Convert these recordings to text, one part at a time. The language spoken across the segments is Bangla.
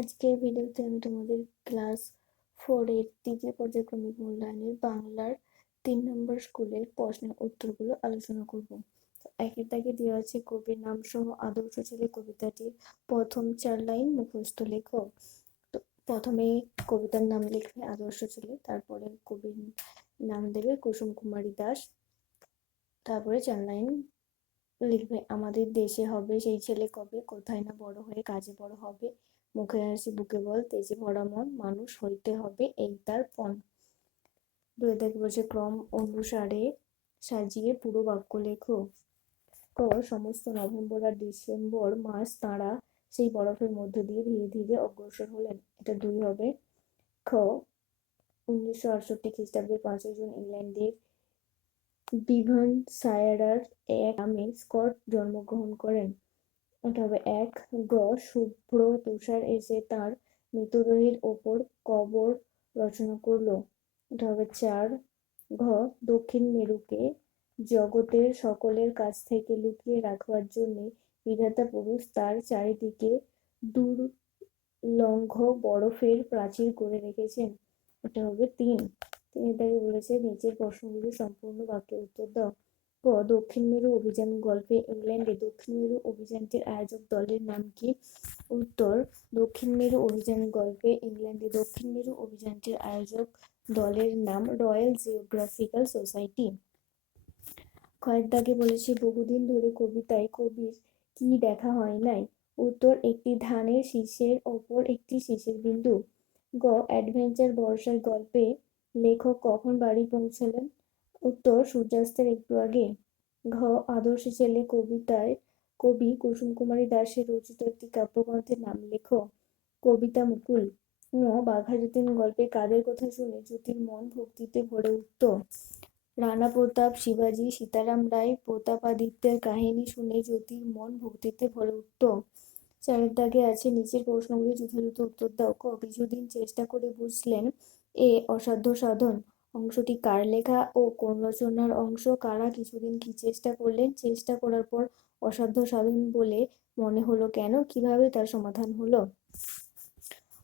আজকের ভিডিওতে আমি তোমাদের ক্লাস ফোরের তৃতীয় পর্যায়ক্রমিক মূল্যায়নের বাংলার তিন নম্বর স্কুলের প্রশ্নের উত্তরগুলো আলোচনা করব। একের দাগে দেওয়া আছে কবির নাম সহ আদর্শ ছেলে কবিতাটির প্রথম চার লাইন মুখস্থ লেখো। তো প্রথমে কবিতার নাম লিখবে আদর্শ ছেলে, তারপরে কবির নাম দেবে কুসুম কুমারী দাস, তারপরে চার লাইন লিখবে, আমাদের দেশে হবে সেই ছেলে কবে? কোথায় না বড় হয়ে কাজে বড় হবে? মুখে হাসি বুকে বল তেজে ভরা মন মানুষ হইতে হবে এই তার পণ। দুই থেকে বলছে, ক্রম অনুসারে সাজিয়ে পুরো বাক্য লেখো। ক সমস্ত নভেম্বর আর ডিসেম্বর মাস তাঁরা সেই বরফের মধ্য দিয়ে ধীরে ধীরে অগ্রসর হলেন। এটা দুই হবে। খ, উনিশশো আটষট্টি খ্রিস্টাব্দে পাঁচই জুন ইংল্যান্ডের বিভান সায়ারার এক গ্রামে স্কট জন্মগ্রহণ করেন। এটা হবে এক গ শুভ্র তুষার এসে তার মৃতদেহের ওপর কবর রচনা করল। এটা হবে চার ঘ দক্ষিণ মেরুকে জগতের সকলের কাছ থেকে লুকিয়ে রাখবার জন্যে বিধাতা পুরুষ তার চারিদিকে দুর্লঙ্ঘ বরফের প্রাচীর করে রেখেছেন। এটা হবে তিন। তিনি তাকে বলেছে নিচের প্রশ্নগুলি সম্পূর্ণ বাক্যে উত্তর দাও। ক দক্ষিণ মেরু অভিযান গল্পে ইংল্যান্ডে দক্ষিণ মেরু অভিযানটির আয়োজক দলের নাম কি? উত্তর, দক্ষিণ মেরু অভিযান গল্পে ইংল্যান্ডে দক্ষিণ মেরু অভিযানটির আয়োজক দলের নাম রয়্যাল জিওগ্রাফিক্যাল সোসাইটি। কয়েক দাগে বলেছে, বহুদিন ধরে কবিতায় কবির কি দেখা হয় নাই? উত্তর, একটি ধানের শীষের ওপর একটি শীষের বিন্দু। গ, অ্যাডভেঞ্চার বর্ষার গল্পে লেখক কখন বাড়ি পৌঁছালেন? উত্তর সূর্যাস্তের একটু আগে ঘ আদর্শ ছেলে কবিতায় কবি কুসুম কুমারী দাসের রচিত একটি কাব্যগ্রন্থের নাম লেখো, কবিতা মুকুল। বাঘা যতীন গল্পে কাদের কথা শুনে জ্যোতির মন ভক্তিতে ভরে উঠত? রানা প্রতাপ, শিবাজি, সীতারাম রায় প্রতাপাদিত্যের কাহিনী শুনে জ্যোতির মন ভক্তিতে ভরে উঠত? চারের দাগে আছে নিচের প্রশ্নগুলি যথাযথ উত্তর দাও। ক, কিছুদিন চেষ্টা করে বুঝলেন এ অসাধ্য সাধন। অংশটি কার লেখা ও কোন রচনার অংশ? কারা কিছুদিন কি চেষ্টা করলেন? চেষ্টা করার পর অসাধ্য সাধন বলে মনে হলো কেন? কীভাবে তার সমাধান হলো?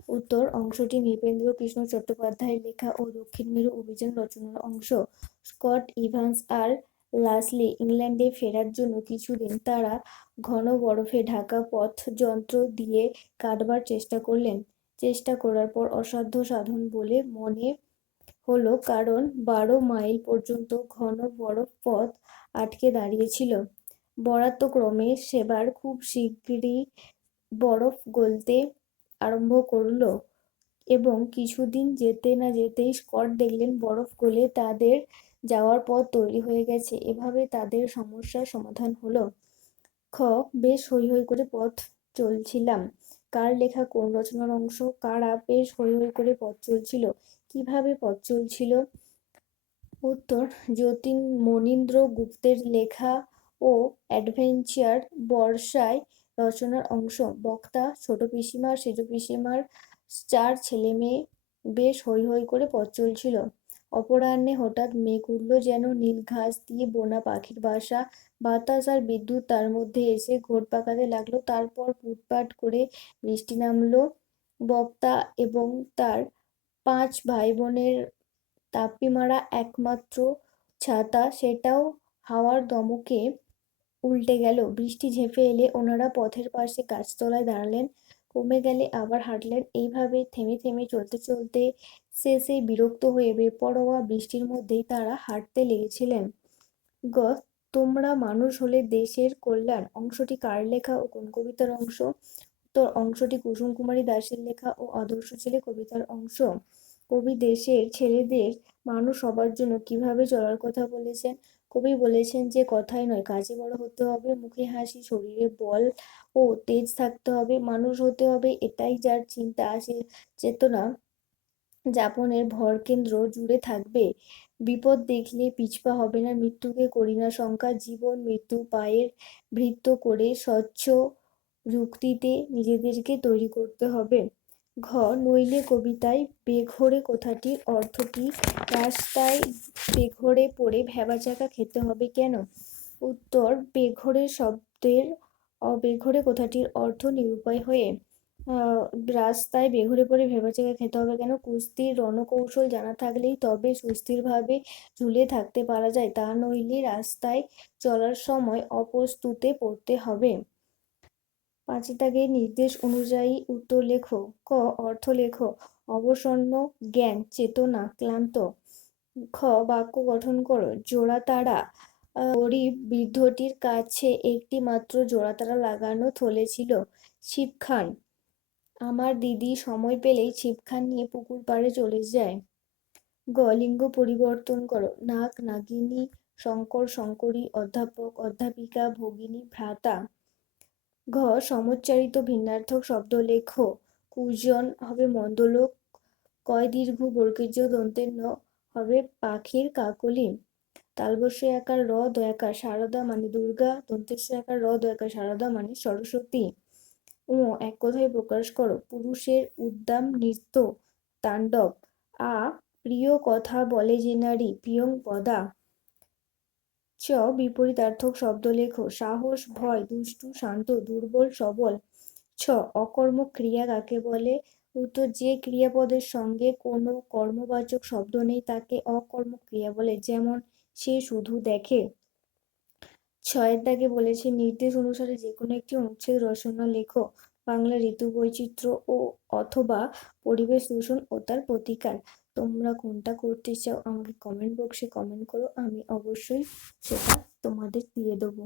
উত্তর, অংশটি নৃপেন্দ্র কৃষ্ণ চট্টোপাধ্যায়ের লেখা ও দক্ষিণ মেরু অভিযান রচনার অংশ। স্কট ইভান্স আর লাসলি ইংল্যান্ডে ফেরার জন্য কিছুদিন তারা ঘন বরফে ঢাকা পথ যন্ত্র দিয়ে কাটবার চেষ্টা করলেন। চেষ্টা করার পর অসাধ্য সাধন বলে মনে হলো কারণ বারো মাইল পর্যন্ত ঘন বরফ পথ আটকে দাঁড়িয়েছিল। বরাত্মক্রমে সেবার খুব শীঘ্রই বরফ গলতে আরম্ভ করল এবং কিছুদিন যেতে না যেতেই স্কট দেখলেন বরফ গলে তাদের যাওয়ার পথ তৈরি হয়ে গেছে। এভাবে তাদের সমস্যার সমাধান হলো। খ, বেশ হৈ হৈ করে পথ চলছিলাম। কার লেখা কোন রচনার অংশ, কারা বেশ হৈ হৈ করে পথ চলছিল? কীভাবে পথ চলছিল? উত্তর, যতীন মনীন্দ্র গুপ্তের লেখা ও অ্যাডভেঞ্চার বর্ষায় রচনার অংশ। বক্তা, ছোট পিসিমা সেজ পিসিমার চার ছেলে মেয়ে বেশ হৈ হৈ করে পথ চলছিল। অপরাহ্নে হঠাৎ মেঘ উঠল যেন নীল ঘাস দিয়ে বোনা পাখির বাসা। বাতাস আর বিদ্যুৎ তার মধ্যে এসে ঘোট পাকাতে লাগল। তারপর ফুটপাট করে বৃষ্টি নামলো। বক্তা এবং তার পাঁচ ভাই বোনের তাপ্পি মারা একমাত্র ছাতা, সেটাও হাওয়ার দমকে উল্টে গেল। বৃষ্টি ঝেঁপে এলে ওনারা পথের পাশে গাছতলায় দাঁড়ালেন, কমে গেলে আবার হাঁটলেন। এইভাবে থেমে থেমে চলতে চলতে শেষে বিরক্ত হয়ে বেপরোয়া বৃষ্টির মধ্যেই তারা হাঁটতে লেগেছিলেন। গ, তোমরা মানুষ হলে দেশের কল্যাণ। অংশটি কার লেখা ও কোন কবিতার অংশ? তোর অংশটি কুসুম কুমারী দাসের লেখা ও আদর্শ ছেলে কবিতার অংশ। কবি দেশের ছেলেদের মানুষ সবার জন্য কীভাবে চলার কথা বলেছেন? কবি বলেছেন যে, কথাই নয়, কাজে বড় হতে হবে, মুখে হাসি, শরীরে বল ও তেজ থাকতে হবে, মানুষ হতে হবে, এটাই যার চিন্তা। আসে চেতনা যাপনের ভর কেন্দ্র জুড়ে থাকবে। বিপদ দেখলে পিছপা হবে না, মৃত্যুকে করি না শঙ্কা, জীবন মৃত্যু পায়ের ভৃত্য করে স্বচ্ছ যুক্তিতে নিজেদেরকে তৈরি করতে হবে। ঘ নইলে কবিতায় বেঘোরে কথাটির অর্থটি রাস্তায় বেঘোরে পড়ে ভ্যাবাচাকা খেতে হবে কেন? উত্তর, বেঘোরে শব্দের অবেঘোরে কথাটির অর্থ নিরূপায় হয়ে রাস্তায় বেঘরে পড়ে ভেবাচেকে খেতে হবে কেন? কুস্তির রণকৌশল জানা থাকলেই তবে সুস্থিরভাবে ঝুলে থাকতে পারা যায়। তা নইলে রাস্তায় চলার সময় অপ্রস্তুতে পড়তে হবে। পাঁচের দাগের নির্দেশ অনুযায়ী উত্তর লেখো। ক অর্থ লেখো। অবসন্ন জ্ঞান চেতনা ক্লান্ত। খ বাক্য গঠন করো। জোড়াতাড়া। আহ, গরিব বৃদ্ধটির কাছে একটি মাত্র জোড়াতাড়া লাগানো থলে ছিল ছিপখান আমার দিদি সময় পেলেই ছিপখান নিয়ে পুকুর পাড়ে চলে যায়। গ লিঙ্গ পরিবর্তন করো। নাগ নাগিনী শঙ্কর শঙ্করী অধ্যাপক অধ্যাপিকা ভগিনী ভ্রাতা। ঘ, সমুচ্চারিত ভিন্নার্থক শব্দ লেখো। কুজন হবে মন্দলোক, কয় দীর্ঘ বর্গীয় দন্তের ন হবে পাখির কাকলি তালবস্য একার র দয়াকার সারদা মানে দুর্গা দন্তেশ্ব একার র দয়াকার সারদা মানে সরস্বতী। ও এক কথায় প্রকাশ করো, পুরুষের উদ্দাম নৃত্য, তাণ্ডব। আ, প্রিয় কথা বলে যে নারী, প্রিয়ং পদা। চ বিপরীতার্থক শব্দ লেখো সাহস, ভয়, দুষ্টু, শান্ত, দুর্বল, সবল। ছ অকর্ম ক্রিয়া কাকে বলে? উত্তর, যে ক্রিয়াপদের সঙ্গে কোনো কর্মবাচক শব্দ নেই, তাকে অকর্ম ক্রিয়া বলে, যেমন সে শুধু দেখে। ছয়ের দাগে বলেছে, নির্দেশ অনুসারে যে কোনো একটি অনুচ্ছেদ রচনা লেখো, বাংলা ঋতু বৈচিত্র্য ও অথবা পরিবেশ দূষণ ও তার প্রতিকার। তোমরা কোনটা করতে চাও আমাকে কমেন্ট বক্সে কমেন্ট করো, আমি অবশ্যই সেটা তোমাদের দিয়ে দেবো।